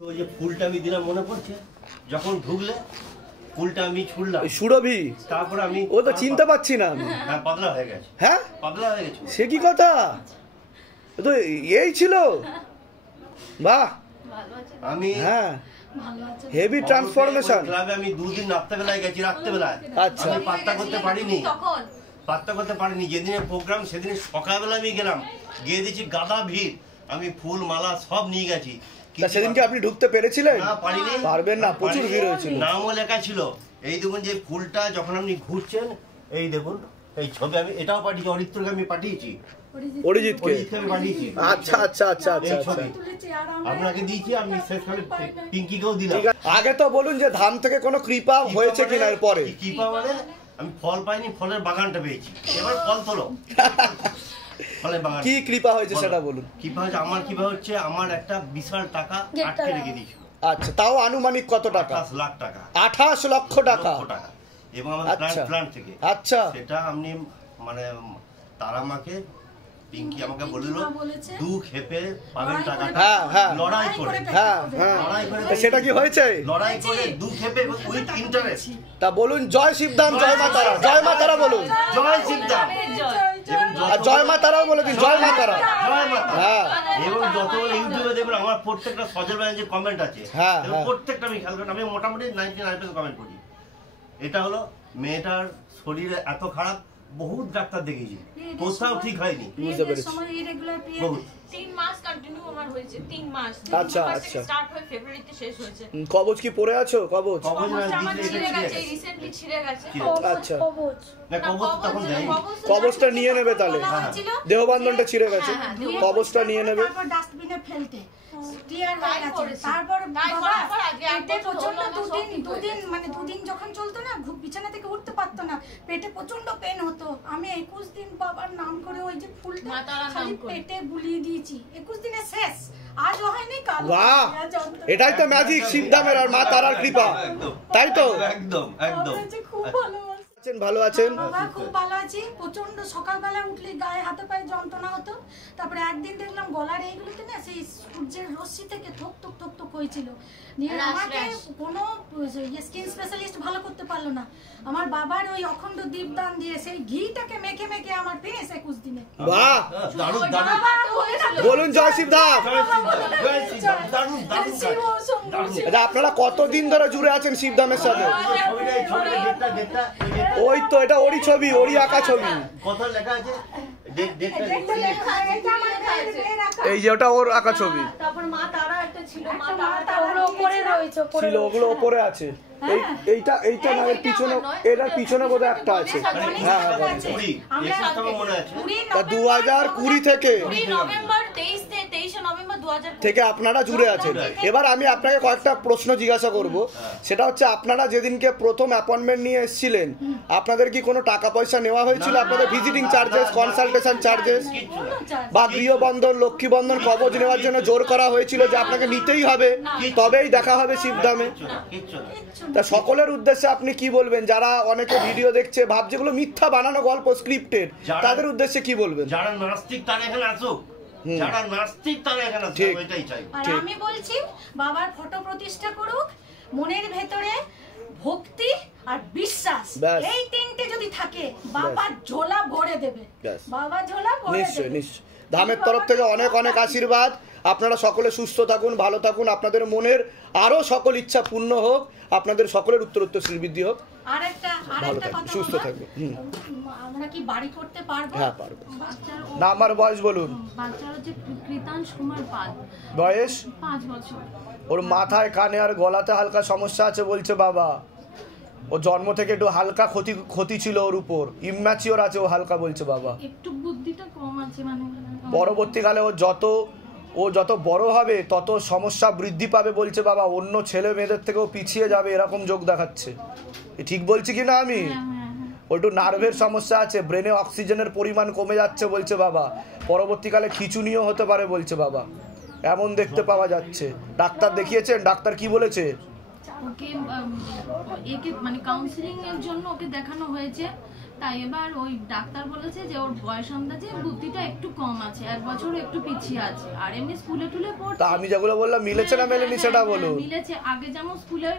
তো যে ফুলটা আমি দিলাম মনে পড়ছে, যখন ঢুকলে ফুলটা আমি ছুড়লাম সুরভি, তারপর আমি ও তো চিনতে পারছি না আমি। হ্যাঁ পাতলা হয়ে গেছে। হ্যাঁ পাতলা হয়ে গেছে। সে কি কথা, তো এই ছিল। বাহ, আমি হ্যাঁ হেভি ট্রান্সফরমেশন। ক্লাবে আমি 2 দিন রাত্রেবেলায় গেছি, রাত্রেবেলায়। আচ্ছা, আমি পাত্তা করতে পারিনি। যেদিনে প্রোগ্রাম সেদিনে সকালবেলা আমি গেলাম, গিয়ে দিচ্ছি গাদা ভিড়, আমি ফুল মালা সব নিয়ে গেছি। সেদিনকে আপনি ঢুকতে পেরেছিলেন? না পারিনি। পারবেন না, প্রচুর ভিড় হয়েছিল। নামও লেখা ছিল। এই দেখুন যে ফুলটা যখন আপনি ঘুরছেন, এই দেখুন এই ছবি আমি এটাও পাঠিয়েছি, অরিত্রকে আমি পাঠিয়েছি, অরিজিৎকে আমি পাঠিয়েছি। আচ্ছা আচ্ছা আচ্ছা আচ্ছা আপনাকে দিয়েছি, আমি শেষকালে পিঙ্কিকেও দিলাম। আগে তো বলুন যে ধাম থেকে কোনো কৃপা হয়েছে কিনা এর পরে? কৃপা মানে আমি ফল পাইনি, ফলের বাগানটা পেয়েছি। এবার ফল তোলো। কি কৃপা হয়েছে সেটা বলুন। কৃপা হচ্ছে, আমার কৃপা হচ্ছে আমার একটা বিশাল টাকা আটকে রেখে দিয়েছিল। আচ্ছা, তাও আনুমানিক কত টাকা? 28 লাখ টাকা। 28 লক্ষ টাকা এবং আমার প্ল্যান থেকে। আচ্ছা, সেটা আপনি মানে তারা আমাকে পিঙ্কি আমাকে বলল 2 খেপে পাবেন টাকাটা। হ্যাঁ লড়াই করে, লড়াই করে। সেটা কি হয়েছে? লড়াই করে 2 খেপে উইথ ইন্টারেস্ট। তা বলুন জয় শিবধাম, জয় মা তারা, জয় মা তারা বলুন। জয় শিবধাম, আর জয় মা তারাও বলে দিন, জয় মা তারা। জয় মা তারা। হ্যাঁ, এবং যতগুলো ইউটিউবে দেখবেন আমার প্রত্যেকটা সজল ভাইয়ের যে কমেন্ট আছে, প্রত্যেকটা আমি খেয়াল করি, আমি মোটামুটি 99% কমেন্ট করি। এটা হলো মেয়েটার শরীরে এত খারাপ, বহুত ডাক্তার দেখেছি, কোথাও ঠিক হয়নি। বুঝতে পেরেছি। 3 মাস কন্টিনিউ আমার হয়েছে, 3 মাস। আচ্ছা আচ্ছা, স্টার্ট হয়ে ফেব্রুয়ারিতে শেষ হয়েছে। কবজ কি পড়ে আছো? কবজ আমার ছিঁড়ে গেছে, রিসেন্টলি ছিঁড়ে গেছে। আচ্ছা, না কবজ তখন দেয়নি। কবজটা নিয়ে নেবে তাহলে, দেহবন্ধনটা ছিঁড়ে গেছে, কবজটা নিয়ে নেবে। তারপর ডাস্টবিনে ফেলতে ক্লিয়ার হয়ে গেছে। তারপর বাবা পেটে প্রচন্ড দুদিন মানে 2 দিন যখন চলতো না, বিছানা থেকে উঠতে পারতো না, পেটে প্রচন্ড পেন হতো। আমি 21 দিন বাবার নাম করে ওই যে ফুলটা খালি পেটে বুলিয়ে দিয়েছি। 21 দিনে শেষ, আজও হয়নি, কাল। বাহ, এটাই তো ম্যাজিক শিবধামের আর মা তারার কৃপা, তাই তো? একদম একদম। খুব ভালো ভালো আছেন? বাবা খুব ভালো আছি। প্রচন্ড সকালবেলা উঠলে গায়ে হাতে পায়ে যন্ত্রণা হতো। তারপরে একদিন দেখলাম গলার এইগুলোতে না সেই সূর্যের রশ্মি থেকে থক থক থক থক হয়েছিল। নিয়ে আমাকে কোনো স্কিন স্পেশালিস্ট ভালো করতে পারলো না। আমার বাবার ওই অখণ্ড দীপদান দিয়ে সেই ঘিটাকে মেখে মেখে আমার পেয়েছে 21 দিনে। বাহ, দারুণ দারুণ। বলুন জয় শিবধাম। দারুণ দারুণ। আপনারা কতদিন ধরে জুড়ে আছেন শিবধামের সাথে? ওই তো এটা ওরই ছবি, ওরই আঁকা ছবি। কথা লেখা আছে, এই যে ওটা ওর আঁকা ছবি। তারপর মা তারা একটা ছিল, মা তারা ওগুলো উপরে রয়েছে, ছিল, ওগুলো উপরে আছে। এইটা না, এর পিছনে, এটার পিছনে বোধহয় একটা আছে। হ্যাঁ, 2020 থেকে থেকে আপনারা জুড়ে আছেন। এবার আমি আপনাকে কয়েকটা প্রশ্ন জিজ্ঞাসা করব। সেটা হচ্ছে, আপনারা যেদিনকে প্রথম অ্যাপয়েন্টমেন্ট নিয়ে এসেছিলেন, আপনাদের কি কোনো টাকা পয়সা নেওয়া হয়েছিল? আপনাদের ভিজিটিং চার্জেস, কনসালটেশন চার্জেস বা গৃহবন্ধন, লক্ষ্মী বন্ধন, কবজ নেওয়ার জন্য জোর করা হয়েছিল যে আপনাকে নিতেই হবে, তবেই দেখা হবে শিবধামে? তা সকলের উদ্দেশ্যে আপনি কি বলবেন? যারা অনেকে ভিডিও দেখছে, ভাব যেগুলো মিথ্যা বানানো গল্প, স্ক্রিপ্টেড, তাদের উদ্দেশ্যে কি বলবেন? যারা নাস্তিক তারা এখানে আসুক, যারা নাস্তিক তারা এখানে আসুক, এটাই চাই। আর আমি বলছি বাবার ফটো প্রতিষ্ঠা করুক, মনের ভেতরে ভক্তি আর বিশ্বাস, এই তিনটে যদি থাকে বাবা ঝোলা ভরে দেবে। বাবা ঝোলা ভরে দেবে। নিশ্চয়ই নিশ্চয়ই। ধামের তরফ থেকে অনেক অনেক আশীর্বাদ। আপনারা সকলে সুস্থ থাকুন, ভালো থাকুন, আপনাদের মনের আরো সকল ইচ্ছা পূর্ণ হোক, আপনাদের সকলের উত্তরোত্তর শ্রীবৃদ্ধি হোক। আরেকটা কথা, সুস্থ থাকবেন। আমরা কি বাড়ি করতে পারবো? হ্যাঁ পারবো। না, আমার বয়স বলুন। বাচ্চার হচ্ছে কৃতাংশ কুমার পাল, বয়স 5 বছর। ওর মাথায়, কানে আর গলাতে হালকা সমস্যা আছে বলছে বাবা। ও জন্ম থেকে একটু হালকা ক্ষতি ছিল ওর উপর, ইম্যাচিওর আছে ও, হালকা বলছে বাবা। একটু বুদ্ধিটা কম আছে, মানে পরবর্তীকালে ও যত বড় হবে তত সমস্যা বৃদ্ধি পাবে বলছে বাবা। অন্য ছেলে মেয়েদের থেকেও পিছিয়ে যাবে, এরকম যোগ দেখাচ্ছে। ঠিক বলছি কি না আমি? ওর একটু নার্ভের সমস্যা আছে, ব্রেনে অক্সিজেনের পরিমাণ কমে যাচ্ছে বলছে বাবা। পরবর্তীকালে খিঁচুনিও হতে পারে বলছে বাবা, এমন দেখতে পাওয়া যাচ্ছে। ডাক্তার দেখিয়েছেন? ডাক্তার কি বলেছে? ওকে মানে কাউন্সিলিং এর জন্য ওকে দেখানো হয়েছে, তাই এবার ওই ডাক্তার বলেছে যে ওর বয়স আন্দাজে বুদ্ধিটা একটু কম আছে, 1 বছর একটু পিছিয়ে আছে, আর এমনি স্কুলে টুলে পড়ছে। তা আমি যেগুলো বললাম মিলেছে না মেলেনি সেটা বলুন। মিলেছে, আগে যেমন স্কুলে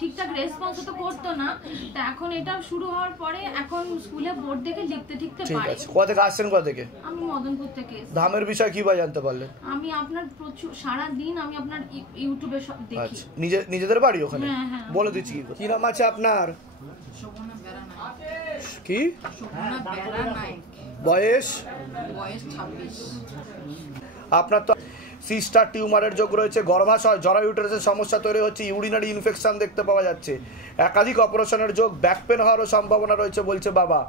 ঠিকঠাক রেসপন্স তো করতো না, তা এখন এটা শুরু হওয়ার পরে এখন স্কুলে বোর্ড দেখে লিখতে ঠিকতে ঠিক পারে। আছে, কোথা থেকে আসছেন? কোথা থেকে? আমি মদনপুর থেকে এসেছি। ধামের বিষয় কি বা জানতে পারলেন? আমি আপনার প্রচুর সারা দিন আমি আপনার ইউটিউবে সব দেখি। আচ্ছা, নিজেদের বাড়ি ওখানে? হ্যাঁ, হ্যাঁ। বলে দিচ্ছি কি নাম আছে আপনার? কি বয়স? আপনার তো সিস্টার টিউমারের যোগ রয়েছে, গর্ভাশয়, জরা ইউটেরাসের সমস্যা তৈরি হচ্ছে, ইউরিনারি ইনফেকশন দেখতে পাওয়া যাচ্ছে, একাধিক অপারেশনের যোগ, ব্যাক পেন হওয়ারও সম্ভাবনা রয়েছে বলছে বাবা।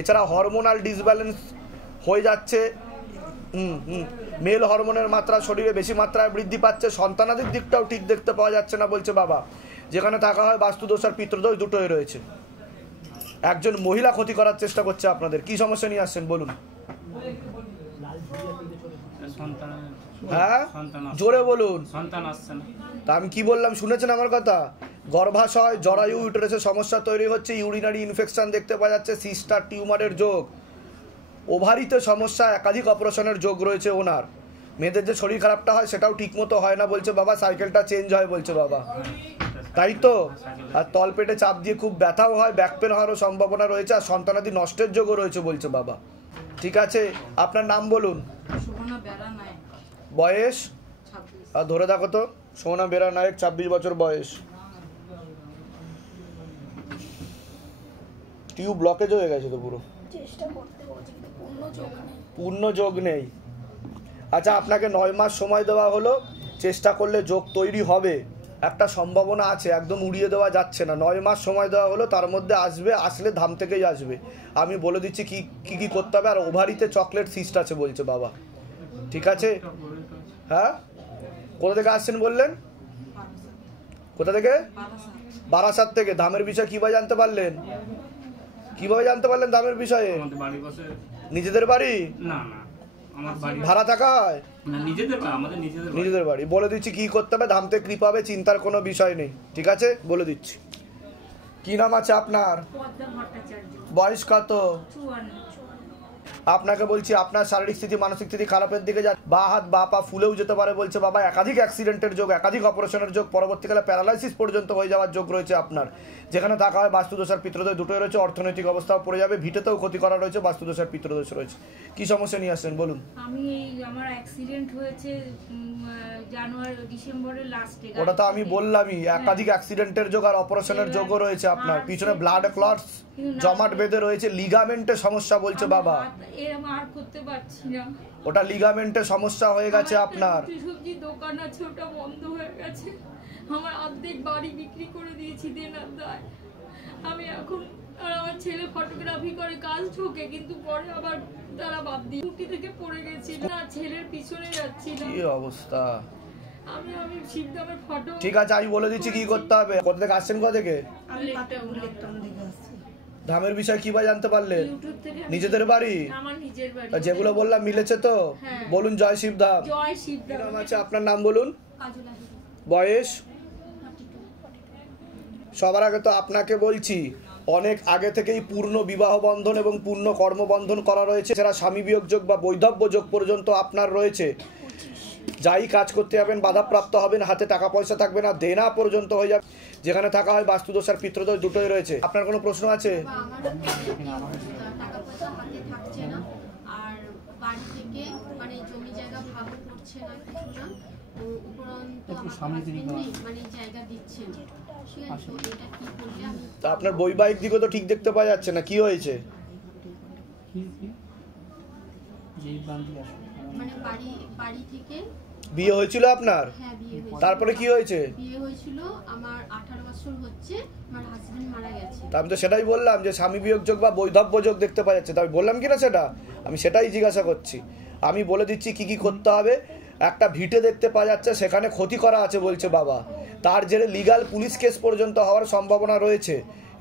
এছাড়া হরমোনাল ডিসব্যালেন্স হয়ে যাচ্ছে, মেল হরমোনের মাত্রা শরীরে বেশি মাত্রায় বৃদ্ধি পাচ্ছে, সন্তানাদির দিকটাও ঠিক দেখতে পাওয়া যাচ্ছে না বলছে বাবা। যেখানে থাকা হয় বাস্তুদোষ আর পিতৃদোষ দুটোই রয়েছে। একজন মহিলা ক্ষতি করার চেষ্টা করছে আপনাদের। কি সমস্যা নিয়ে আসছেন বলুন? হ্যাঁ জোরে বলুন। তা আমি কি বললাম শুনেছেন আমার কথা? গর্ভাশয়, জরায়ু, ইউটেরাসের সমস্যা তৈরি হচ্ছে, ইউরিনারি ইনফেকশন দেখতে পাওয়া যাচ্ছে, সিস্টার টিউমারের যোগ, ওভারিতে সমস্যা, একাধিক অপারেশনের যোগ রয়েছে ওনার। মেয়েদের যে শরীর খারাপটা হয় সেটাও ঠিক মতো হয় না বলছে বাবা, সাইকেলটা চেঞ্জ হয় বলছে বাবা, তাই তো? আর তলপেটে চাপ দিয়ে খুব ব্যথাও হয়, ব্যাক পেন হওয়ারও সম্ভাবনা রয়েছে, আর সন্তানাদি নষ্টের যোগও রয়েছে বলছে বাবা। ঠিক আছে, আপনার নাম বলুন। বয়স? আর ধরে দেখো তো, সোনা বেরা নায়ক, 26 বছর বয়স। টিউব ব্লকেজ হয়ে গেছে তো পুরো, পূর্ণ যোগ নেই। আচ্ছা, আপনাকে 9 মাস সময় দেওয়া হলো, চেষ্টা করলে যোগ তৈরি হবে, একটা সম্ভাবনা আছে, একদম উড়িয়ে দেওয়া যাচ্ছে না। 9 মাস সময় দেওয়া হলো, তার মধ্যে আসবে, আসলে ধাম থেকেই আসবে। আমি বলে দিচ্ছি কি কি করতে হবে। আর ওভারিতে চকলেট সিস্ট আছে বলছে বাবা। ঠিক আছে? হ্যাঁ, কোথা থেকে আসছেন বললেন? কোথা থেকে? বারাসাত থেকে। ধামের বিষয়ে কিভাবে জানতে পারলেন? কিভাবে জানতে পারলেন ধামের বিষয়ে? নিজেদের বাড়ি? না না, আমার বাড়ি ভাড়া থাকা হয়? না, নিজেদের বাড়ি। বলে দিচ্ছি কি করতে হবে, ধাম থেকে কৃপা হবে, চিন্তার কোনো বিষয় নেই। ঠিক আছে, বলে দিচ্ছি। কি নাম আছে আপনার? বয়স কত? আপনাকে বলছি আপনার শারীরিক স্থিতি, মানসিক স্থিতি খারাপের দিকে যায়, বা হাত বা পা ফুলেও যেতে পারে বলছে বাবা, একাধিক অ্যাক্সিডেন্টের যোগ, একাধিক অপারেশনের যোগ, পরবর্তীকালে প্যারালাইসিস পর্যন্ত হয়ে যাওয়ার যোগ রয়েছে আপনার। যেখানে থাকা হয় বাস্তুদোষ আর পিতৃদোষ দুটোই রয়েছে, অর্থনৈতিক অবস্থাও পড়ে যাবে, ভিটেতেও ক্ষতি করা রয়েছে, বাস্তুদোষ আর পিতৃদোষ রয়েছে। কি সমস্যা নিয়ে আসছেন বলুন? আমার অ্যাক্সিডেন্ট হয়েছে ডিসেম্বরের লাস্টে। ওটা তো আমি বললামই, একাধিক অ্যাক্সিডেন্টের যোগ আর অপারেশনের যোগও রয়েছে আপনার। পিছনে ব্লাড ক্লটস জমাট বেঁধে রয়েছে, লিগামেন্টের সমস্যা বলছে বাবা। আর করতে পারছি না, ওটা লিগামেন্টের সমস্যা হয়ে গেছে আপনার। সবজি দোকান আছে, ওটা বন্ধ হয়ে গেছে। আমার অর্ধেক বাড়ি বিক্রি করে দিয়েছি দেনার দায়। আমি এখন, আর আমার ছেলে ফটোগ্রাফি করে, কাজ ঢোকে, কিন্তু পরে আবার তারা বাদ দিয়ে উঠি থেকে পড়ে গেছি না, ছেলের পিছনে যাচ্ছি না। কি অবস্থা! আমি শিবধামের ফটো। ঠিক আছে, আমি বলে দিচ্ছি কি করতে হবে। কোথা থেকে আসছেন? কোথা থেকে? আমি লেকটাউন থেকে আসছি। ধামের বিষয় কিভাবে জানতে পারলেন? নিজেদের বাড়ি? আমার নিজের বাড়ি। যেগুলো বললাম মিলেছে তো? বলুন জয় শিবধাম। জয় শিবধাম। নাম আছে আপনার? নাম বলুন। বয়স? সবার আগে তো আপনাকে বলছি, অনেক আগে থেকেই পূর্ণ বিবাহ বন্ধন এবং পূর্ণ কর্মবন্ধন করা রয়েছে। এছাড়া স্বামী বিয়োগ যোগ বা বৈধব্য যোগ পর্যন্ত আপনার রয়েছে। যাই কাজ করতে যাবেন বাধাপ্রাপ্ত হবেন, হাতে টাকা পয়সা থাকবে না, দেনা পর্যন্ত হয়ে যাবে। যেখানে থাকা হয় বাস্তুদোষ আর পিতৃদোষ দুটোই রয়েছে। আপনার কোনো প্রশ্ন আছে? তা আপনার বৈবাহিক দিকও তো ঠিক দেখতে পাওয়া যাচ্ছে না, কি হয়েছে? বিয়ে হয়েছিল আপনার? তারপরে কি হয়েছে? বিয়ে হয়েছিল আমার 18 বছর হচ্ছে, আমার হাজবেন্ড মারা গেছে। আমি তো সেটাই বললাম যে স্বামী বিয়োগ যোগ বা বৈধব্য যোগ দেখতে পাওয়া যাচ্ছে। আমি বললাম কিনা সেটা? আমি সেটাই জিজ্ঞাসা করছি। আমি বলে দিচ্ছি কি কি করতে হবে। একটা ভিটে দেখতে পাওয়া যাচ্ছে, সেখানে ক্ষতি করা আছে বলছে বাবা, তার জেরে লিগাল পুলিশ কেস পর্যন্ত হওয়ার সম্ভাবনা রয়েছে,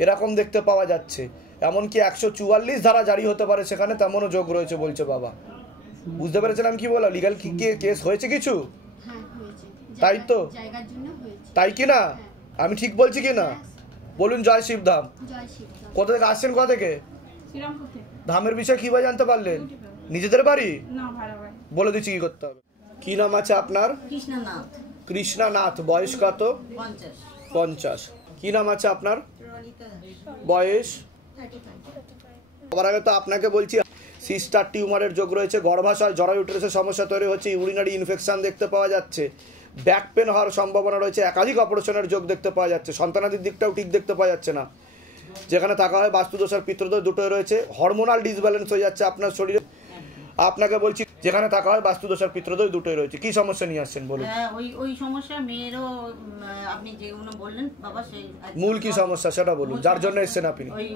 এরকম দেখতে পাওয়া যাচ্ছে। এমনকি 144 ধারা জারি হতে পারে সেখানে, তেমনও যোগ রয়েছে বলছে বাবা। বুঝতে পেরেছেন আমি কি বললাম? লিগাল কি কেস হয়েছে কিছু? তাই তো? তাই কি না? আমি ঠিক বলছি কি না? বলুন জয় শিবধাম। কোথা থেকে আসছেন? কোথা থেকে? শ্রীরামপুর থেকে। ধামের বিষয়ে কি ভাই জানতে পারলেন? নিজেদের বাড়ি? না, ভাড়া বাড়ি। বলে দিচ্ছি কি করতে হবে। কি নাম আছে আপনার? কৃষ্ণনাথ। কৃষ্ণনাথ। বয়স কত? 50। কি নাম আছে আপনার? বয়স? সবার আগে তো আপনাকে বলছি সিস্টার টিউমারের যোগ রয়েছে, গর্ভাশয় জরায়ুটেরাসের সমস্যা তৈরি হচ্ছে, ইউরিনারি ইনফেকশন দেখতে পাওয়া যাচ্ছে, ব্যাক পেন হওয়ার সম্ভাবনা রয়েছে, একাধিক অপারেশনের যোগ দেখতে পাওয়া যাচ্ছে, সন্তানাদির দিকটাও ঠিক দেখতে পাওয়া যাচ্ছে না। যেখানে থাকা হয় বাস্তুদোষ আর পিতৃদোষ দুটোই রয়েছে। হরমোনাল ডিসব্যালেন্স হয়ে যাচ্ছে আপনার শরীরে। আপনাকে বলছি যেখানে থাকা হয় বাস্তুদোষ আর পিতৃদোষ দুটোই রয়েছে। কি সমস্যা নিয়ে আসছেন বলুন? ওই সমস্যা মেয়েরও আপনি যেগুলো বললেন বাবা, সেই মূল কি সমস্যা সেটা বলুন, যার জন্য এসেছেন আপনি। ওই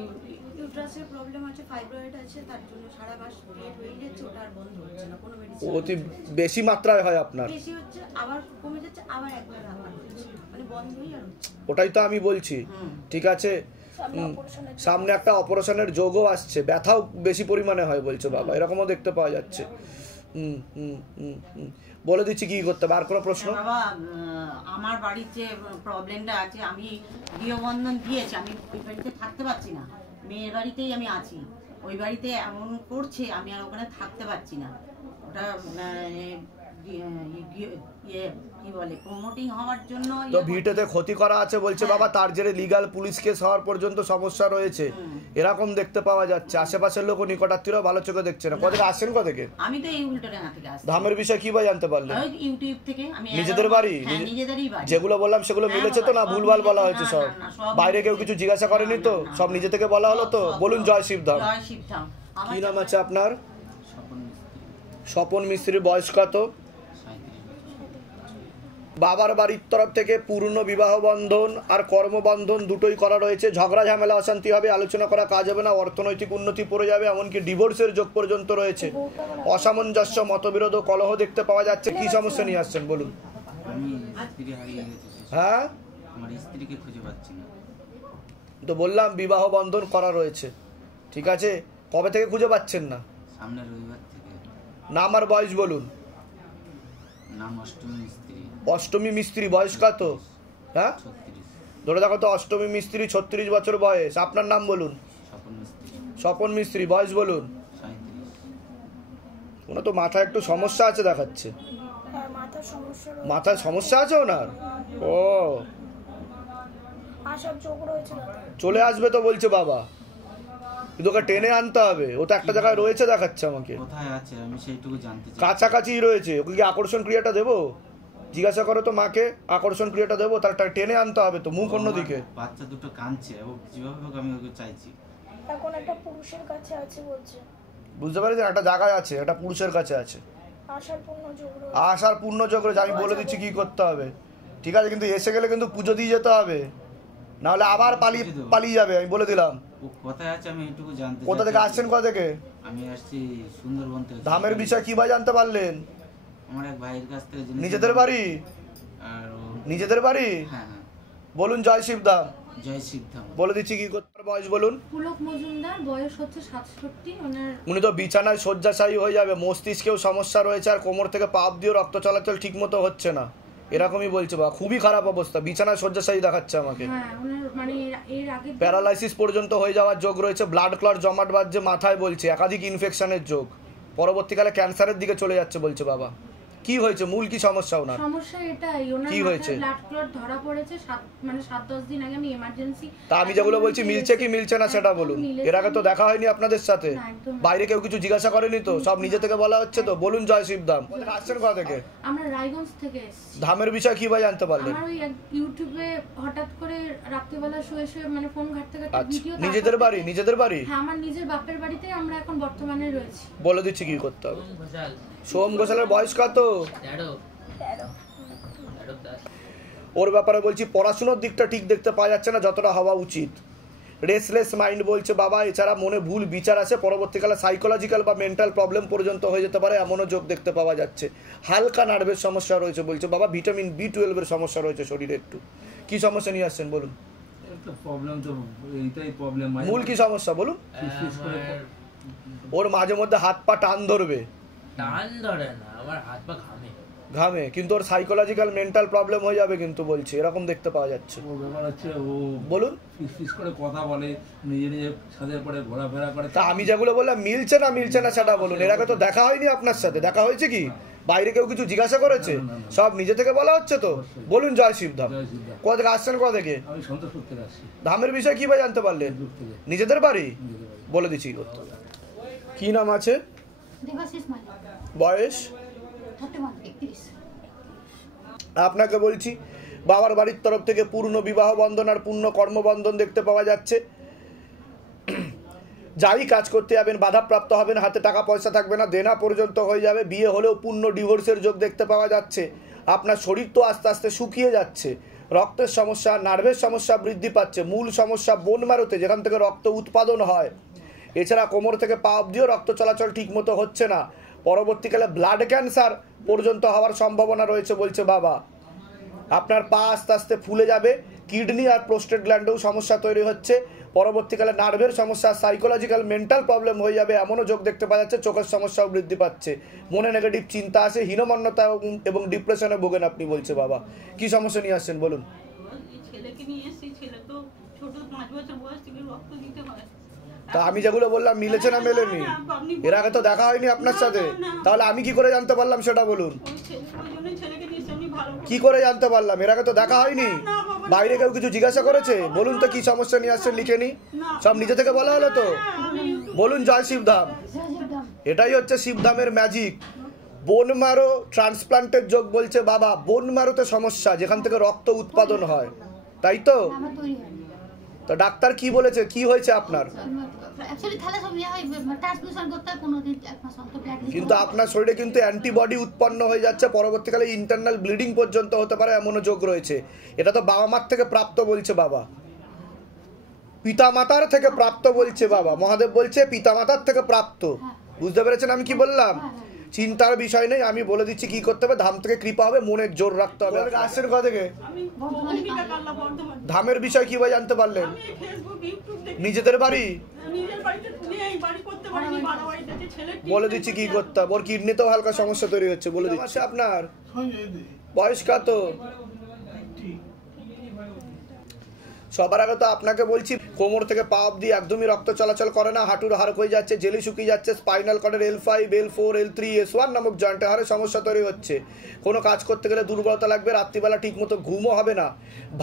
ইউট্রাসের প্রবলেম আছে, ফাইব্রয়েড আছে, তার জন্য সারা মাস পিরিয়ড হয়ে যাচ্ছে, ওটা আর বন্ধ হচ্ছে না, কোনো মেডিসিন অতি বেশি মাত্রায় হয় আপনার? বেশি হচ্ছে, আবার কমে যাচ্ছে, আবার একবার আবার হচ্ছে, মানে বন্ধই আর হচ্ছে। ওটাই তো আমি বলছি। ঠিক আছে, সামনে একটা অপারেশনের যোগও আসছে, ব্যথাও বেশি পরিমাণে হয় বলছে বাবা, এরকমও দেখতে পাওয়া যাচ্ছে। বলে দিচ্ছি কি করতে হবে। আর কোনো প্রশ্ন? বাবা, আমার বাড়ির যে প্রবলেমটা আছে, আমি গৃহবন্ধন দিয়েছি, আমি ওই বাড়িতে থাকতে পারছি না, মেয়ের বাড়িতেই আমি আছি। ওই বাড়িতে এমন করছে, আমি আর ওখানে থাকতে পারছি না। ওটা কি বলে, প্রমোটিং হওয়ার জন্য তো ভিটেতে ক্ষতি করা আছে বলছে বাবা, তার জেরে লিগাল পুলিশ কেস হওয়ার পর্যন্ত সমস্যা রয়েছে, এরকম দেখতে পাওয়া যাচ্ছে। আশেপাশের লোক নিকটাত্মীয়রা ভালো চোখে দেখছে না। কোথা থেকে আসছেন? কোথা থেকে? আমি তো এই উল্টোডাঙ্গা থেকে আসছি। ধামের বিষয় কি ভাই জানতে পারলেন? ইউটিউব থেকে। আমি নিজেদের বাড়ি? নিজেদেরই বাড়ি। যেগুলো বললাম সেগুলো মিলেছে তো না ভুলভাল বলা হয়েছে? সব বাইরে কেউ কিছু জিজ্ঞাসা করেনি তো? সব নিজে থেকে বলা হলো তো? বলুন জয় শিবধাম। জয় শিবধাম। কি নাম আছে আপনার? স্বপন মিস্ত্রি। বয়স কত? বাবার বাড়ির তরফ থেকে পূর্ণ বিবাহ বন্ধন আর কর্মবন্ধন দুটোই করা রয়েছে। ঝগড়া ঝামেলা অশান্তি হবে, আলোচনা করা কাজ হবে না, অর্থনৈতিক উন্নতি পড়ে যাবে, এমনকি ডিভোর্সের যোগ পর্যন্ত রয়েছে। অসামঞ্জস্য, মতবিরোধ, কলহ দেখতে পাওয়া যাচ্ছে। কি সমস্যা নিয়ে আসছেন বলুন? আমি স্ত্রী হারিয়ে গেছি। হ্যাঁ, আমার স্ত্রীকে খুঁজে পাচ্ছি না। তো বললাম বিবাহ বন্ধন করা রয়েছে। ঠিক আছে, কবে থেকে খুঁজে পাচ্ছেন না? সামনের রবিবার থেকে। নাম আর বয়স বলুন। নাম অষ্টমী মিস্ত্রি। অষ্টমী মিস্ত্রি। বয়স কত? হ্যাঁ, 36। ধরে দেখো তো, অষ্টমী মিস্ত্রি, 36 বছর বয়স। আপনার নাম বলুন। স্বপন মিস্ত্রি। স্বপন মিস্ত্রি। বয়স বলুন। 37। ওনার তো মাথায় একটু সমস্যা আছে দেখাচ্ছে। মাথায় সমস্যা আছে ওনার? ও, চলে আসবে তো বলছে বাবা, কিন্তু ওকে টেনে আনতে হবে। ও তো একটা জায়গায় রয়েছে দেখাচ্ছে আমাকে। কোথায় আছে আমি সেইটুকু জানতে চাই। কাছাকাছি রয়েছে। ওকে কি আকর্ষণ ক্রিয়াটা দেবো? জিজ্ঞাসা করো তো মাকে, আকর্ষণ ক্রিয়াটা দেবো? তার টেনে আনতে হবে তো, মুখ অন্যদিকে। বাচ্চা দুটো কাঁদছে, ও যেভাবে হোক আমি ওকে চাইছি। এখন একটা পুরুষের কাছে আছে বলছে। বুঝতে পারছেন, একটা জায়গায় আছে, একটা পুরুষের কাছে আছে। আশার পূর্ণ যোগ রয়েছে। আমি বলে দিচ্ছি কি করতে হবে। ঠিক আছে, কিন্তু এসে গেলে কিন্তু পুজো দিয়ে যেতে হবে, নাহলে আবার পালিয়ে যাবে। আমি বলে দিলাম। ও কোথায় আছে আমি এইটুকু জানতে চাই। কোথা থেকে আসছেন? কোথা থেকে? আমি আসছি সুন্দরবন থেকে। ধামের বিষয় কি ভাই জানতে পারলেন? আমার এক ভাইয়ের কাছ থেকে। নিজেদের বাড়ি? আর নিজেদের বাড়ি? হ্যাঁ হ্যাঁ। বলুন জয় শিবধাম। জয় শিবধাম। বলে দিচ্ছি কি করতে হবে। বয়স বলুন। পুলক মজুমদার। বয়স হচ্ছে 67। উনি তো বিছানায় শয্যাশায়ী হয়ে যাবে, মস্তিষ্কেও সমস্যা রয়েছে, আর কোমর থেকে পা অব্দিও রক্ত চলাচল ঠিক মতো হচ্ছে না, এরকমই বলছে বা খুবই খারাপ অবস্থা। বিছানায় শয্যাশায়ী দেখাচ্ছে আমাকে। প্যারালাইসিস পর্যন্ত হয়ে যাওয়ার যোগ রয়েছে। ব্লাড ক্লট জমাট বাঁধছে মাথায় বলছে, একাধিক ইনফেকশনের যোগ, পরবর্তীকালে ক্যান্সারের দিকে চলে যাচ্ছে বলছে বাবা। কি হয়েছে? মূল কি সমস্যা ওনার? সমস্যা এটাই, ওনার কি হয়েছে? ব্লাড ক্লট ধরা পড়েছে 7-10 দিন আগে। আমি এমার্জেন্সি। তা আমি যেগুলো বলছি মিলছে কি মিলছে না সেটা বলুন। এর আগে তো দেখা হয়নি আপনাদের সাথে, বাইরে কেউ কিছু জিজ্ঞাসা করেনি তো? সব নিজে থেকে বলা হচ্ছে তো? বলুন জয় শিবধাম। আসছেন কোথা থেকে? আমরা রায়গঞ্জ থেকে এসেছি। ধামের বিষয় কি ভাই জানতে পারলেন? আমার ওই ইউটিউবে হঠাৎ করে রাত্রিবেলা শুয়ে শুয়ে মানে ফোন ঘাটতে ঘাটতে ভিডিও। নিজেদের বাড়ি? নিজেদের বাড়ি? হ্যাঁ, আমার নিজের বাপের বাড়িতে আমরা এখন বর্তমানে রয়েছি। বলে দিচ্ছি কি করতে হবে। সোম ঘোষালের বয়স কত? ওর ব্যাপারে বলছি, পড়াশোনার দিকটা ঠিক দেখতে পাওয়া যাচ্ছে না যতটা হওয়া উচিত। রেসলেস মাইন্ড বলছে বাবা। এছাড়া মনে ভুল বিচার আছে, পরবর্তীকালে সাইকোলজিক্যাল বা মেন্টাল প্রবলেম পর্যন্ত হয়ে যেতে পারে, এমনও যোগ দেখতে পাওয়া যাচ্ছে। হালকা নার্ভের সমস্যা রয়েছে বলছে বাবা। ভিটামিন B12 এর সমস্যা রয়েছে শরীরে একটু। কি সমস্যা নিয়ে আসছেন বলুন? মূল কি সমস্যা বলুন? ওর মাঝে মধ্যে হাত পা টান ধরবে। টান ধরে না, আমার হাত পা ঘামে। ঘামে, কিন্তু ওর সাইকোলজিক্যাল মেন্টাল প্রবলেম হয়ে যাবে কিন্তু বলছে, এরকম দেখতে পাওয়া যাচ্ছে। ও ব্যাপার হচ্ছে ও বলুন, ফিস করে কথা বলে, নিজে নিজে ছাদের পরে ঘোরাফেরা করে। তা আমি যেগুলো বললাম মিলছে না সেটা বলুন। এর আগে তো দেখা হয়নি আপনার সাথে, দেখা হয়েছে কি? বাইরে কেউ কিছু জিজ্ঞাসা করেছে? সব নিজে থেকে বলা হচ্ছে তো। বলুন জয় শিবধাম। কোথা থেকে আসছেন? কোথা থেকে? আমি সন্তোষপুর থেকে আসছি। ধামের বিষয় কিভাবে জানতে পারলেন? নিজেদের বাড়ি? বলে দিচ্ছি। কি নাম আছে? বয়স? আপনাকে বলছি, বাবার বাড়ির তরফ থেকে পূর্ণ বিবাহ বন্ধন আর পূর্ণ কর্মবন্ধন দেখতে পাওয়া যাচ্ছে। যাই কাজ করতে যাবেন বাধাপ্রাপ্ত হবেন, হাতে টাকা পয়সা থাকবে না, দেনা পর্যন্ত হয়ে যাবে। বিয়ে হলেও পূর্ণ ডিভোর্সের যোগ দেখতে পাওয়া যাচ্ছে। আপনার শরীর তো আস্তে আস্তে শুকিয়ে যাচ্ছে, রক্তের সমস্যা, নার্ভের সমস্যা বৃদ্ধি পাচ্ছে। মূল সমস্যা বোন ম্যারোতে, যেখান থেকে রক্ত উৎপাদন হয়। এছাড়া কোমর থেকে পা অবধিও রক্ত চলাচল ঠিকমতো হচ্ছে না। পরবর্তীকালে ব্লাড ক্যান্সার পর্যন্ত হওয়ার সম্ভাবনা রয়েছে বলছে বাবা। আপনার পা আস্তে আস্তে ফুলে যাবে, কিডনি আর প্রোস্টেট গ্ল্যান্ডেও সমস্যা তৈরি হচ্ছে। পরবর্তীকালে নার্ভের সমস্যা, সাইকোলজিক্যাল মেন্টাল প্রবলেম হয়ে যাবে, এমনও যোগ দেখতে পাওয়া যাচ্ছে। চোখের সমস্যাও বৃদ্ধি পাচ্ছে, মনে নেগেটিভ চিন্তা আসে, হীনমন্যতা এবং ডিপ্রেশনে ভোগেন আপনি বলছে বাবা। কি সমস্যা নিয়ে আসছেন বলুন? ছেলেকে নিয়ে এসেছি, ছেলে তো ছোট, 5 বছর বয়স থেকে রক্ত দিতে হয়। তা আমি যেগুলো বললাম মিলেছে না মেলেনি? এর আগে তো দেখা হয়নি আপনার সাথে, তাহলে আমি কি করে জানতে পারলাম সেটা বলুন? কি করে জানতে পারলাম? এর আগে তো দেখা হয়নি, বাইরে কেউ কিছু জিজ্ঞাসা করেছে? বলুন তো কি সমস্যা নিয়ে আসছেন, লিখে নি। সব নিজে থেকে বলা হলো তো। বলুন জয় শিবধাম। এটাই হচ্ছে শিবধামের ম্যাজিক। বোন ম্যারো ট্রান্সপ্লান্টের যোগ বলছে বাবা। বোন ম্যারোতে সমস্যা, যেখান থেকে রক্ত উৎপাদন হয়, তাই তো? তো ডাক্তার কি বলেছে, কি হয়েছে আপনার? কিন্তু আপনার শরীরে কিন্তু অ্যান্টিবডি উৎপন্ন হয়ে যাচ্ছে, পরবর্তীকালে ইন্টারনাল ব্লিডিং পর্যন্ত হতে পারে, এমনও যোগ রয়েছে। এটা তো বাবা মার থেকে প্রাপ্ত বলছে বাবা, পিতামাতার থেকে প্রাপ্ত বলছে বাবা। মহাদেব বলছে পিতামাতার থেকে প্রাপ্ত। বুঝতে পেরেছেন আমি কি বললাম? চিন্তার বিষয় নেই, আমি বলে দিচ্ছি কি করতে হবে। ধাম থেকে কৃপা হবে, মনের জোর রাখতে হবে। আসছেন কোথা থেকে? ধামের বিষয় কিভাবে জানতে পারলেন? নিজেদের বাড়ি? বলে দিচ্ছি কি করতে হবে। ওর কিডনিতেও হালকা সমস্যা তৈরি হচ্ছে, বলে দিচ্ছি। আপনার বয়স কত? সবার আগে তো আপনাকে বলছি, কোমর থেকে পা অবধি একদমই রক্ত চলাচল করে না, হাঁটুর হাড় হয়ে যাচ্ছে, জেলি শুকিয়ে যাচ্ছে, spinal কর্ডের L5, L4, L3, S1 নামক জয়েন্টে হাড়ে সমস্যা তৈরি হচ্ছে। কোনো কাজ করতে গেলে দুর্বলতা লাগবে, রাত্রিবেলা ঠিকমতো ঘুমও হবে না,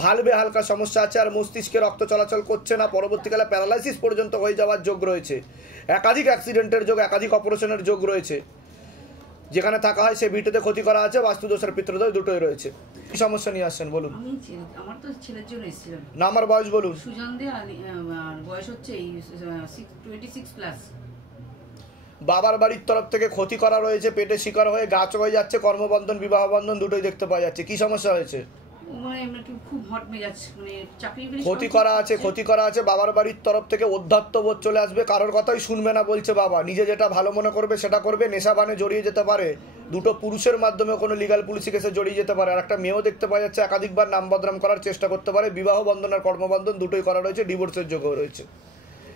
ভালবে হালকা সমস্যা আছে, আর মস্তিষ্কে রক্ত চলাচল করছে না। পরবর্তীকালে প্যারালাইসিস পর্যন্ত হয়ে যাওয়ার যোগ রয়েছে। একাধিক অ্যাক্সিডেন্টের যোগ, একাধিক অপারেশনের যোগ রয়েছে। যেখানে থাকা হয় সে ভিটেতে ক্ষতি করা আছে, বাস্তুদোষ আর পিতৃদোষ দুটোই রয়েছে। কি সমস্যা নিয়ে আসছেন বলুন? আমার তো ছেলের জন্য এসেছিলাম। নাম আর বয়স বলুন। সুজন দে, বয়স হচ্ছে 26+। বাবার বাড়ির তরফ থেকে ক্ষতি করা রয়েছে, পেটে শিকার হয়ে গাছ হয়ে যাচ্ছে, কর্মবন্ধন বিবাহ বন্ধন দুটোই দেখতে পাওয়া যাচ্ছে। কি সমস্যা হয়েছে? ক্ষতি করা আছে বাবার বাড়ির তরফ থেকে। অধ্যাত্মবোধ চলে আসবে, কারোর কথাই শুনবে না বলছে বাবা। নিজে যেটা ভালো মনে করবে সেটা করবে। নেশাবানে জড়িয়ে যেতে পারে, দুটো পুরুষের মাধ্যমে কোনো লিগাল পুলিশি কেসে জড়িয়ে যেতে পারে। আর একটা মেয়েও দেখতে পাওয়া যাচ্ছে, একাধিকবার নাম বদনাম করার চেষ্টা করতে পারে। বিবাহ বন্ধন আর কর্মবন্ধন দুটোই করা রয়েছে, ডিভোর্সের যোগও রয়েছে।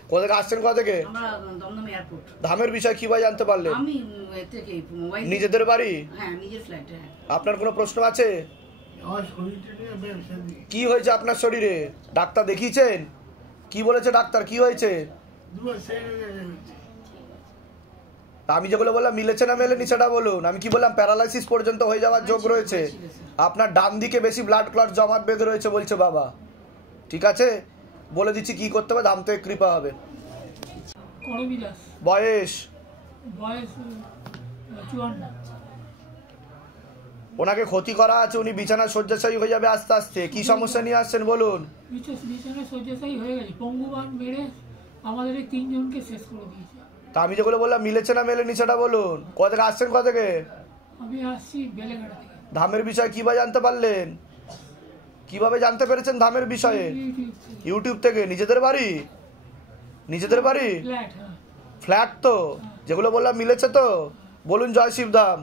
কোথা থেকে আসছেন? কোথা থেকে? ধামের বিষয় কিভাবে জানতে পারলেন? নিজেদের বাড়ি? আপনার কোনো প্রশ্ন আছে? কি হয়েছে আপনার শরীরে? ডাক্তার দেখিয়েছেন? কি বলেছে ডাক্তার, কি হয়েছে? আমি যেগুলো বললাম মিলেছে না মেলেনি সেটা বলুন। আমি কি বললাম? প্যারালাইসিস পর্যন্ত হয়ে যাওয়ার যোগ রয়েছে। আপনার ডান দিকে বেশি ব্লাড ক্লট জমাট বেঁধে রয়েছে বলছে বাবা। ঠিক আছে, বলে দিচ্ছি কি করতে হবে, ধাম থেকে কৃপা হবে। বয়স? ওনাকে ক্ষতি করা আছে, উনি বিছানা শয্যাশায়ী হয়ে যাবে আস্তে আস্তে। কি সমস্যা নিয়ে আসছেন বলুন? বিছানা শয্যাশায়ী হয়ে গেছে, পঙ্গুবান মেরে আমাদের এই 3 জনকে শেষ করে দিয়েছে। তা আমি যেগুলো বললাম মিলেছে না মেলেনি সেটা বলুন। কোথা থেকে আসছেন? কোথা থেকে? আমি আসছি বেলেঘাটা থেকে। ধামের বিষয় কিভাবে জানতে পারলেন? কিভাবে জানতে পেরেছেন ধামের বিষয়ে? ইউটিউব থেকে। নিজেদের বাড়ি? নিজেদের বাড়ি? ফ্ল্যাট তো? যেগুলো বললাম মিলেছে তো? বলুন জয় শিবধাম।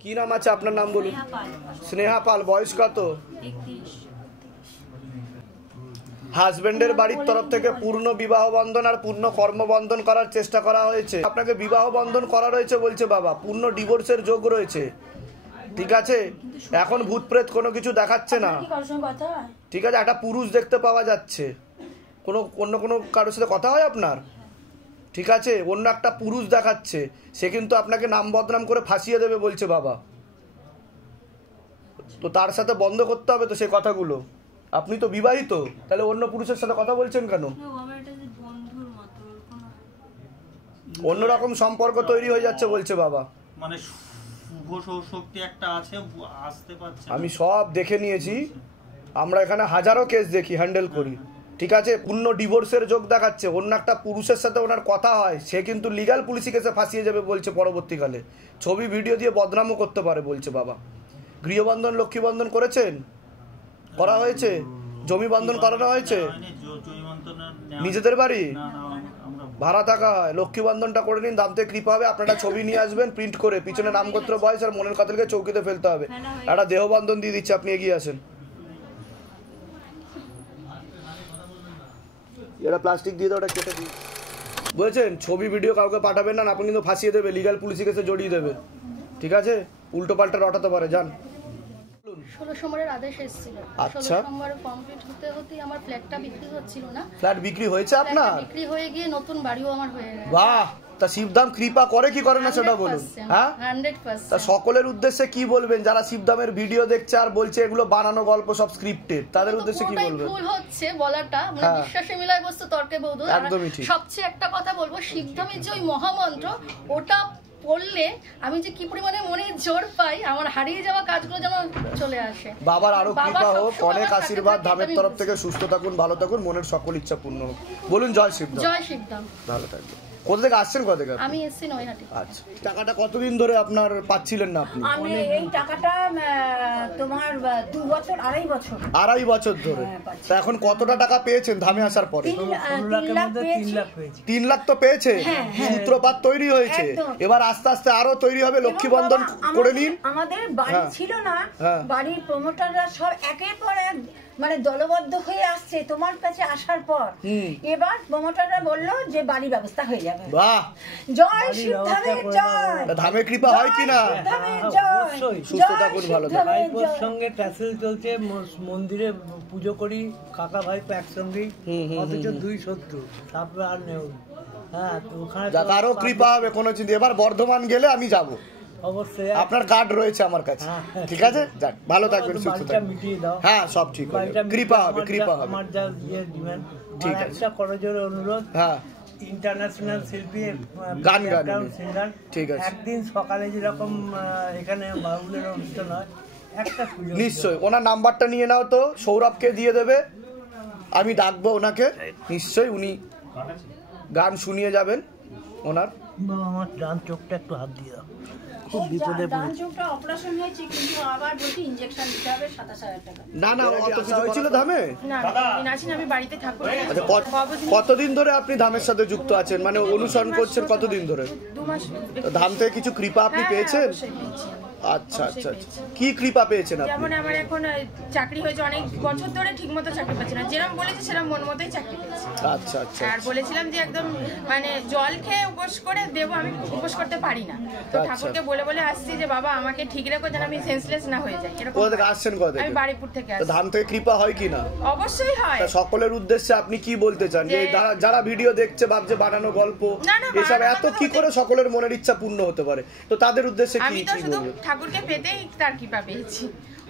কি নাম আছে আপনার? নাম বলুন। স্নেহা পাল। বয়স কত? হাজবেন্ডের বাড়ির তরফ থেকে পূর্ণ বিবাহ বন্ধন আর পূর্ণ কর্মবন্ধন করার চেষ্টা করা হয়েছে। আপনাকে বিবাহ বন্ধন করা রয়েছে বলছে বাবা। পূর্ণ ডিভোর্সের যোগ রয়েছে। ঠিক আছে, এখন ভূত প্রেত কোনো কিছু দেখাচ্ছে না, ঠিক আছে, একটা পুরুষ দেখতে পাওয়া যাচ্ছে, অন্য কোনো কারোর সাথে কথা হয় আপনার, ঠিক আছে, অন্য একটা পুরুষ দেখাচ্ছে, সে কিন্তু আপনাকে নাম বদনাম করে ফাঁসিয়ে দেবে বলছে বাবা, তো তার সাথে বন্ধ করতে হবে তো সে কথাগুলো। আপনি তো বিবাহিত, তাহলে অন্য পুরুষের সাথে কথা বলছেন কেন? অন্যরকম সম্পর্ক তৈরি হয়ে যাচ্ছে বলছে বাবা, মানে শুভ শক্তি একটা আছে, আসতে পারছে। আমি সব দেখে নিয়েছি, আমরা এখানে হাজারো কেস দেখি, হ্যান্ডেল করি, ঠিক আছে, পূর্ণ ডিভোর্সের যোগ দেখাচ্ছে, অন্য একটা পুরুষের সাথে ওনার কথা হয়, সে কিন্তু লিগ্যাল পুলিশি কেসে ফাঁসিয়ে যাবে বলছে পরবর্তীকালে, ছবি ভিডিও দিয়ে বদনামও করতে পারে বলছে বাবা। গৃহবন্ধন লক্ষ্মী বন্ধন করেছেন? করা হয়েছে? জমি বন্ধন করানো হয়েছে? নিজেদের বাড়ি ভাড়া থাকা হয়, লক্ষ্মী বন্ধনটা করে নিন, দাম থেকে কৃপা হবে। আপনারা ছবি নিয়ে আসবেন প্রিন্ট করে, পিছনে নামগোত্র বয়স আর মনের কথাকে চৌকিতে ফেলতে হবে, একটা দেহ বন্ধন দিয়ে দিচ্ছে, আপনি এগিয়ে আসেন। এটা প্লাস্টিক দিয়ে দাও, ওটা কেটে দিই, বুঝেছেন? ছবি ভিডিও কাউকে পাঠাবেন না, আপনি কিন্তু ফাঁসিয়ে দেবে, লিগ্যাল পুলিশি কেসে জড়িয়ে দেবে, ঠিক আছে, উল্টো পাল্টা রটাতে পারে। যান। 16 সোমবারের আদেশ এসেছিল, আচ্ছা, 16 সোমবার কমপ্লিট হতে হতেই আমার ফ্ল্যাটটা বিক্রি হচ্ছিল না। ফ্ল্যাট বিক্রি হয়েছে আপনার? বিক্রি হয়ে গিয়ে নতুন বাড়িও আমার হয়ে গেছে। বাহ, তা শিবধাম কৃপা করে কি করে না সেটা বলুন। হ্যাঁ, 100%। তা সকলের উদ্দেশ্যে কি বলবেন যারা শিবধামের ভিডিও দেখছে আর বলছে এগুলো বানানো গল্প, সব স্ক্রিপ্টেড, তাদের উদ্দেশ্যে কি বলবেন? ভুল হচ্ছে বলাটা, মানে বিশ্বাসে মিলায় বস্তু তর্কে বৌদ্ধ। একদমই ঠিক। সবচেয়ে একটা কথা বলবো, শিবধামের যে ওই মহামন্ত্র, ওটা পড়লে আমি যে কি পরিমাণে মনে জোর পাই, আমার হারিয়ে যাওয়া কাজগুলো যেন চলে আসে। বাবার আরো কৃপা হোক, অনেক আশীর্বাদ ধামের তরফ থেকে, সুস্থ থাকুন, ভালো থাকুন, মনের সকল ইচ্ছা পূর্ণ হোক। বলুন জয় শিবধাম। জয় শিবধাম। ভালো থাকবেন। কোথা থেকে আসছেন? কোথা থেকে? আমি এসেছি নৈহাটি। আচ্ছা, টাকাটা কতদিন ধরে আপনার পাচ্ছিলেন না আপনি? আমি এই টাকাটা তোমার 2 বছর, 2.5 বছর। 2.5 বছর ধরে। তা এখন কতটা টাকা পেয়েছেন ধামে আসার পরে? 3 লাখ তো পেয়েছে, সূত্রপাত তৈরি হয়েছে, এবার আস্তে আস্তে আরো তৈরি হবে। লক্ষ্মী বন্ধন করে নিন। আমাদের বাড়ি ছিল না, বাড়ির প্রমোটাররা সব একের পর এক মানে দলবদ্ধ হয়ে আসছে তোমার কাছে আসার পর, এবার প্রমোটাররা বললো যে বাড়ি ব্যবস্থা হয়ে যাবে। বাহ, জয় শিবধামের জয়। ধামে কৃপা হয় কিনা? সুস্থ থাকুন, ভালো থাকুন। ভাইপোর সঙ্গে ট্যাসেল চলছে, মন্দিরে পুজো করি, কাকা ভাইপো একসঙ্গেই, অথচ 2 শত্রু, তারপর আর নেই। হ্যাঁ, তো ওখানে আরো কৃপা হবে, কোনো চিন্তা। এবার বর্ধমান গেলে আমি যাবো, অবশ্যই। আপনার কার্ড রয়েছে আমার কাছে, ঠিক আছে? যাক, ভালো থাকবেন, সুস্থ থাকবেন। হ্যাঁ, সব ঠিক হবে, কৃপা হবে, কৃপা হবে। আমার যা ডিমান্ড, ঠিক আছে, একটা করজোরে অনুরোধ, হ্যাঁ, ইন্টারন্যাশনাল শিল্পী, গান সিঙ্গার, ঠিক আছে, একদিন সকালে যেরকম এখানে বাউলের অনুষ্ঠান হয়, একটা সুযোগ নিশ্চয়ই। ওনার নাম্বারটা নিয়ে নাও তো, সৌরভকে দিয়ে দেবে, আমি ডাকবো ওনাকে, নিশ্চয়ই উনি গান শুনিয়ে যাবেন ওনার। আমার ডান চোখটা একটু হাত দিয়ে দাও, খুব বিপদে ডান চোখটা অপারেশন হয়েছে, কিন্তু আবার বলছি ইনজেকশন দিতে হবে 27,000 টাকা। না না, অত কিছু হয়েছিল ধামে? না, আমি আছি না, আমি বাড়িতে থাকবো। কতদিন ধরে আপনি ধামের সাথে যুক্ত আছেন, মানে অনুসরণ করছেন কতদিন ধরে? 2 মাস। ধাম থেকে কিছু কৃপা আপনি পেয়েছেন? আচ্ছা আচ্ছা, কি কৃপা পেয়েছেন আপনি? যেমন আমার এখন চাকরি হয়েছে, অনেক বছর ধরে ঠিকমতো চাকরি পাচ্ছি না, যেরকম বলেছি সেরকম মন মতোই চাকরি পেয়েছি। আচ্ছা আচ্ছা। আর বলেছিলাম যে একদম মানে জল খেয়ে উপোস করে দেবো, আমি উপোস করতে পারি না, তো ঠাকুরকে বলে বলে আসছি যে বাবা আমাকে ঠিক রেখো যেন আমি সেন্সলেস না হয়ে যাই। এরকম। কোথা থেকে আসছেন? কোথা থেকে? আমি বাড়িপুর থেকে আসছি। ধাম থেকে কৃপা হয় কি না? অবশ্যই হয়। সকলের উদ্দেশ্যে আপনি কি বলতে চান, যে যারা ভিডিও দেখছে ভাবছে বানানো গল্প, এসব এত কি করে সকলের মনের ইচ্ছা পূর্ণ হতে পারে, তো তাদের উদ্দেশ্যে কি? আমি তো শুধু ঠাকুরকে পেতেই তার কৃপা পেয়েছি,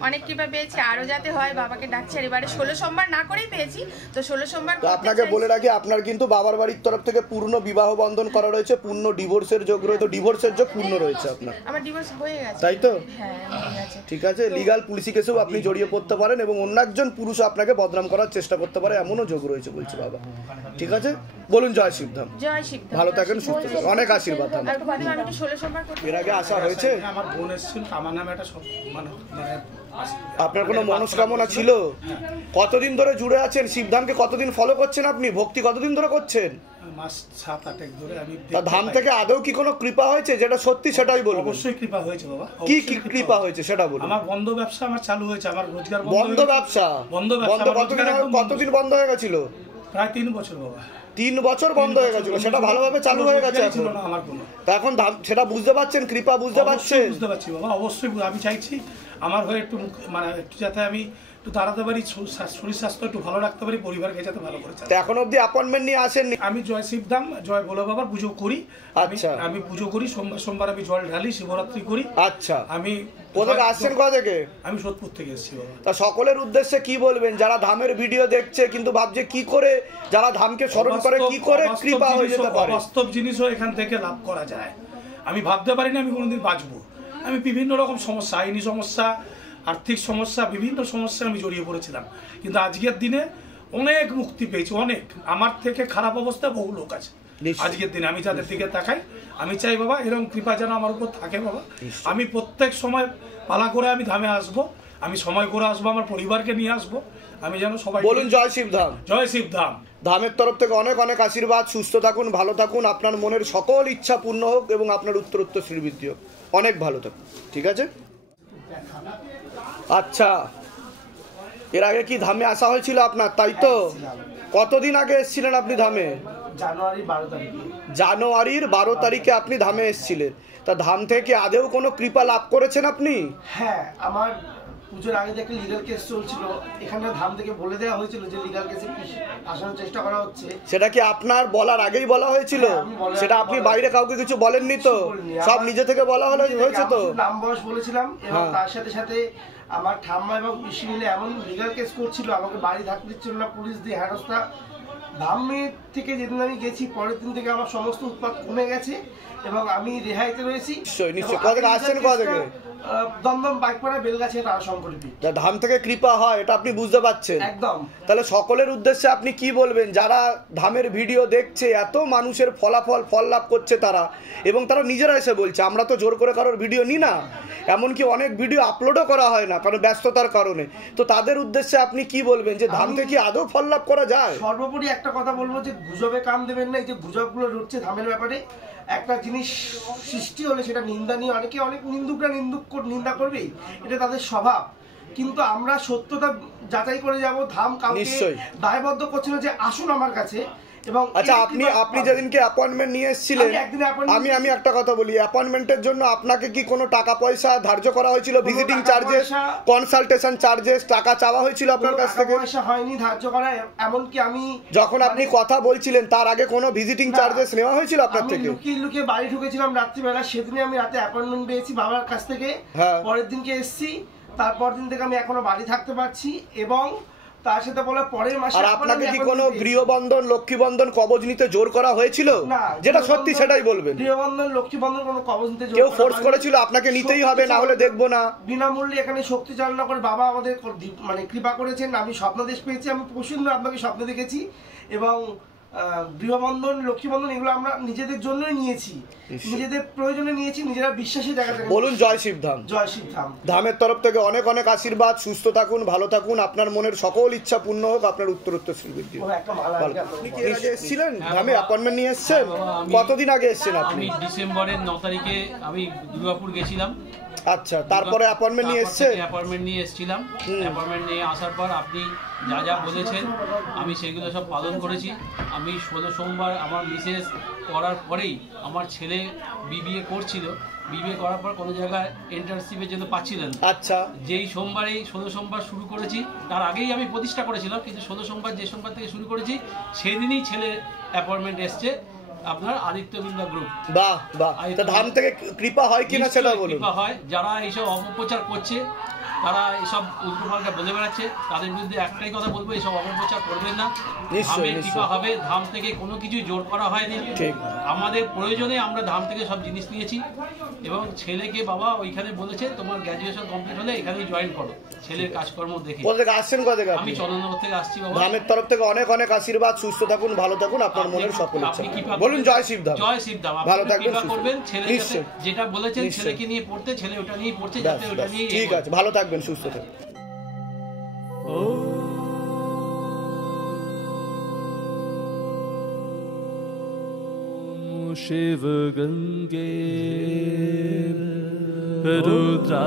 অনেক কৃপা পেয়েছি, আরো যাতে হয় বাবাকে ডাকছে। এবারে 16 সোমবার না করেই পেয়েছি, তো 16 সোমবার। তো আপনাকে বলে রাখি, আপনার কিন্তু বাবার বাড়ির তরফ থেকে পূর্ণ বিবাহ বন্ধন করা রয়েছে, পূর্ণ ডিভোর্সের যোগ রয়েছে, ডিভোর্সের যোগ পূর্ণ রয়েছে আপনার। আমার ডিভোর্স হয়ে গেছে। তাই তো? হ্যাঁ, হয়ে গেছে। ঠিক আছে, লিগ্যাল পুলিশি কেসেও আপনি জড়িয়ে পড়তে পারেন এবং অন্য একজন পুরুষ আপনাকে বদনাম করার চেষ্টা করতে পারে, এমনও যোগ রয়েছে বলছে বাবা। ঠিক আছে, বলুন জয় শিবধাম। জয় শিবধাম। ভালো থাকেন, সুস্থ থাকেন, অনেক আশীর্বাদ। আমি একটু 16 সোমবার করতে। এর আগে আসা হয়েছে? আমার বোন এসেছিল, আমার নামে একটা মানে আপনার কোনো মনস্কামনা ছিল? কতদিন ধরে জুড়ে আছেন শিবধামকে? কতদিন ফলো করছেন আপনি? ভক্তি কতদিন ধরে করছেন? মাস 7-8 ধরে। আমি ধাম থেকে আদৌ কি কোনো কৃপা হয়েছে? যেটা সত্যি সেটাই বলবো। অবশ্যই কৃপা হয়েছে বাবা। কি কি কৃপা হয়েছে সেটা বলুন। আমার বন্ধ ব্যবসা আমার চালু হয়েছে, আমার রোজগার বন্ধ ব্যবসা। কতদিন বন্ধ হয়ে গেছিল? প্রায় 3 বছর বাবা। 3 বছর বন্ধ হয়ে গেছিল, সেটা ভালোভাবে চালু হয়ে গেছে ছিল না আমার কোনো। তো এখন সেটা বুঝতে পারছেন, কৃপা বুঝতে পারছেন? বুঝতে পারছি বাবা, অবশ্যই আমি চাইছি আমার হয়ে একটু মানে একটু যাতে আমি একটু দাঁড়াতে পারি, শরীর স্বাস্থ্য একটু ভালো রাখতে পারি, পরিবারকে যাতে ভালো করে চালাতে। এখন অবধি অ্যাপয়েন্টমেন্ট নিয়ে আসেননি? আমি জয় শিবধাম, জয় ভোলে বাবার পুজো করি। আচ্ছা, আমি পুজো করি, সোমবার আমি জল ঢালি, শিবরাত্রি করি। আচ্ছা, আমি কোথা আসছেন? কোথা থেকে? আমি সোদপুর থেকে এসেছি বাবা। তা সকলের উদ্দেশ্যে কি বলবেন যারা ধামের ভিডিও দেখছে কিন্তু ভাবছে কি করে যারা ধামকে স্মরণ করে কি করে কৃপা হয়ে যেতে পারে? বাস্তব জিনিসও এখান থেকে লাভ করা যায়। আমি ভাবতে পারিনি আমি কোনোদিন বাঁচবো। আমি বিভিন্ন রকম সমস্যা, আইনি সমস্যা, আর্থিক সমস্যা, বিভিন্ন সমস্যা আমি জড়িয়ে পড়েছিলাম, কিন্তু আজকের দিনে অনেক মুক্তি পেয়েছি। অনেক আমার থেকে খারাপ অবস্থা বহু লোক আছে আজকের দিনে। আমি যাদের দিকে তাকাই, আমি চাই বাবা এরকম কৃপা যেন আমার উপর থাকে বাবা। আমি প্রত্যেক সময় পালা করে আমি ধামে আসবো, আমি সময় করে আসবো, আমার পরিবারকে নিয়ে আসবো। আমি যেন সবাই বলুন জয় শিবধাম। জয় শিবধাম। ধামের তরফ থেকে অনেক অনেক আশীর্বাদ, সুস্থ থাকুন, ভালো থাকুন, আপনার মনের সকল ইচ্ছা পূর্ণ হোক এবং আপনার উত্তরোত্তর শ্রীবৃদ্ধি হোক। অনেক ভালো থাকুন, ঠিক আছে? আচ্ছা, এর আগে কি ধামে আসা হয়েছিল আপনার, তাই তো? কতদিন আগে এসেছিলেন আপনি ধামে? জানুয়ারির 12 তারিখে আপনি ধামে এসেছিলেন। তা ধাম থেকে আদেও কোনো কৃপা লাভ করেছেন আপনি? হ্যাঁ, আমার পুজোর আগে একটা লিগ্যাল কেস চলছিল, এখানে ধাম থেকে বলে দেওয়া হয়েছিল যে লিগ্যাল কেসে আসানোর চেষ্টা করা হচ্ছে। সেটা কি আপনার বলার আগেই বলা হয়েছিল? সেটা আপনি বাইরে কাউকে কিছু বলেননি তো? সব নিজে থেকে বলা হয়েছে তো? নাম বয়স বলেছিলাম, এবং তার সাথে সাথে আমার ঠাম্মা এবং পিসি মিলে এমন লিগ্যাল কেস করছিল, আমাকে বাড়ি থাকতে দিচ্ছিল না, পুলিশ দিয়ে হেনস্থা। ধামের থেকে যেদিন আমি গেছি পরের দিন থেকে আমার সমস্ত উৎপাত কমে গেছে এবং আমি রেহাইতে রয়েছি। দমদম বাইকপাড়া বেলগাছে তারা সংকল্পী। ধাম থেকে কৃপা হয় এটা আপনি বুঝতে পারছেন একদম। তাহলে সকলের উদ্দেশ্যে আপনি কি বলবেন যারা ধামের ভিডিও দেখছে, এত মানুষের ফল লাভ করছে তারা, এবং তারা নিজেরা এসে বলছে আমরা তো জোর করে কারোর ভিডিও নিই না, এমনকি অনেক ভিডিও আপলোডও করা হয় না কারণ ব্যস্ততার কারণে, তো তাদের উদ্দেশ্যে আপনি কি বলবেন যে ধাম থেকে আদৌ ফল লাভ করা যায়? সর্বোপরি একটা কথা বলবো যে গুজবে কান দেবেন না। এই যে গুজবগুলো রটছে ধামের ব্যাপারে, একটা জিনিস সৃষ্টি হলে সেটা নিন্দনীয়, অনেক নিন্দুকরা নিন্দা করবেই, এটা তাদের স্বভাব। কিন্তু আমরা সত্যতা যাচাই করে যাব। ধাম কাউকে দায়বদ্ধ করছে না যে আসুন আমার কাছে। এবং আচ্ছা, আপনি যেদিনকে অ্যাপয়েন্টমেন্ট নিয়ে এসেছিলেন, আমি একটা কথা বলি, অ্যাপয়েন্টমেন্টের জন্য আপনাকে কি কোনো টাকা পয়সা ধার্য করা হয়েছিল? ভিজিটিং চার্জেস, কনসালটেশন চার্জেস টাকা চাওয়া হয়েছিল আপনার কাছ থেকে? পয়সা হয়নি ধার্য করা, এমনকি আমি যখন আপনি কথা বলছিলেন তার আগে কোনো ভিজিটিং চার্জেস নেওয়া হয়েছিল আপনার থেকে? লুকিয়ে বাড়ি ঢুকেছিলাম রাত্রিবেলা, সেদিনে আমি রাতে অ্যাপয়েন্টমেন্ট পেয়েছি বাবার কাছ থেকে, পরের দিনকে এসেছি, তারপর দিন থেকে আমি এখনো বাড়ি থাকতে পারছি। এবং তার সাথে বলা পরের মাসে। আর আপনাকে কি কোনো গৃহবন্ধন, লক্ষ্মীবন্ধন, কবজ নিতে জোর করা হয়েছিল? যেটা সত্যি সেটাই বলবেন। গৃহবন্ধন, লক্ষ্মীবন্ধন কোনো কবজ নিতে কেউ ফোর্স করেছিল আপনাকে নিতেই হবে না হলে দেখবো না? বিনামূল্যে এখানে শক্তি চালনা করে বাবা আমাদের মানে কৃপা করেছেন। আমি স্বপ্নাদেশ পেয়েছি, আমি প্রসন্ন আপনাকে স্বপ্ন দেখেছি, এবং গৃহবন্ধন, লক্ষ্মীবন্ধন এগুলো আমরা নিজেদের জন্যই নিয়েছি, নিজেদের প্রয়োজনে নিয়েছি, নিজেরা বিশ্বাসে জায়গাটা। বলুন জয় শিবধাম। জয় শিবধাম। ধামের তরফ থেকে অনেক অনেক আশীর্বাদ, সুস্থ থাকুন, ভালো থাকুন, আপনার মনের সকল ইচ্ছা পূর্ণ হোক, আপনার উত্তরোত্তর শ্রীবৃদ্ধি হোক। আপনি কি এর আগে এসেছিলেন ধামে? অ্যাপয়েন্টমেন্ট নিয়ে এসেছেন? কতদিন আগে এসেছেন আপনি? আমি ডিসেম্বরের 9 তারিখে আমি দুর্গাপুর গেছিলাম। আচ্ছা, তারপরে অ্যাপয়েন্টমেন্ট নিয়ে এসেছেন? অ্যাপয়েন্টমেন্ট নিয়ে এসেছিলাম। অ্যাপয়েন্টমেন্ট নিয়ে আসার পর আপনি যা যা বলেছেন আমি সেগুলো সব পালন করেছি। আমি 16 সোমবার আমার মিসেস করার পরেই আমার ছেলে বিবিএ করছিল, বিবিএ করার পর কোনো জায়গায় এন্টার্নশিপের জন্য পাচ্ছিলেন। আচ্ছা, যেই সোমবারেই 16 সোমবার শুরু করেছি, তার আগেই আমি প্রতিষ্ঠা করেছিলাম, কিন্তু 16 সোমবার যে সোমবার থেকে শুরু করেছি সেদিনই ছেলের অ্যাপয়েন্টমেন্ট এসছে আপনার আদিত্য বিন্দা গ্রুপ। বাহ বাহ, এটা ধাম থেকে কৃপা হয় কিনা সেটা বলুন। কৃপা হয়। যারা এইসব অপপ্রচার করছে, তারা এইসব উল্টোপাল্টা বলে বেড়াচ্ছে, তাদের বিরুদ্ধে একটাই কথা বলবো, এইসব অপপ্রচার করবেন না। ধামে কৃপা হবে, ধাম থেকে কোনো কিছু জোর করা হয়নি। আমাদের প্রয়োজনে আমরা ধাম থেকে সব জিনিস নিয়েছি, এবং ছেলেকে বাবা ওইখানে বলেছে তোমার গ্র্যাজুয়েশন কমপ্লিট হলে এখানেই জয়েন করো, ছেলের কাজকর্ম দেখে। আসছেন কোথা থেকে? আমি চন্দননগর থেকে আসছি বাবা। ধামের তরফ থেকে অনেক অনেক আশীর্বাদ, সুস্থ থাকুন, ভালো থাকুন, আপনার মনের সকল ইচ্ছা। বলুন জয় শিবধাম। জয় শিবধাম। ভালো থাকবেন, করবেন, ছেলে যেটা বলেছেন ছেলেকে নিয়ে পড়তে, ছেলে ওটা নিয়ে পড়ছে, যাতে ওটা নিয়ে। ঠিক আছে, ভালো থাকবেন, সুস্থ থাকবেন। शिव गंगे रुद्रा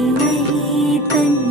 नहीं तन